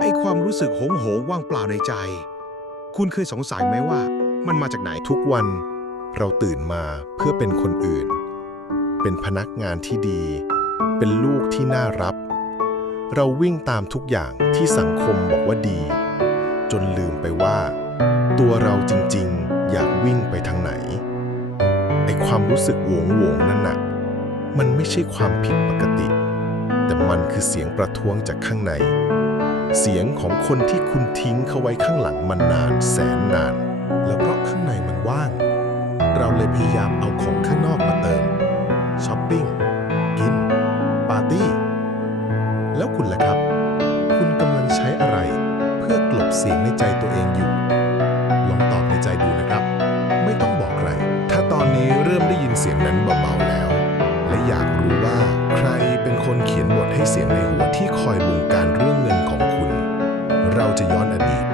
ไอความรู้สึกโหงโหงว่างเปล่าในใจ คุณเคยสงสัยไหมว่า มันมาจากไหน ทุกวัน เราตื่นมาเพื่อเป็นคนอื่น เป็นพนักงานที่ดี เป็นลูกที่น่ารับ เราวิ่งตามทุกอย่างที่สังคมบอกว่าดี จนลืมไปว่า ตัวเราจริงๆ อยากวิ่งไปทางไหนไอความรู้สึกโหวงโหวงนั่นน่ะมันไม่ใช่ความผิดปกติ แต่มันคือเสียงประท้วงจากข้างใน เสียงของคนที่คุณทิ้งเขาไว้ข้างหลังมันนานแสนนาน แล้วเพราะข้างในมันว่าง เราเลยพยายามเอาของข้างนอกมาเติมช้อปปิ้งกิน ปาร์ตี้ แล้วคุณล่ะครับ คุณกำลังใช้อะไร เพื่อกลบเสียงในใจตัวเองอยู่ ลองตอบในใจดูนะครับ ไม่ต้องบอกใคร ถ้าตอนนี้เริ่มได้ยินเสียงนั้นเบาๆแล้ว และอยากรู้ว่าใครเป็นคนเขียนบทให้เสียงในหัวที่คอยบง เราจะย้อนอดีต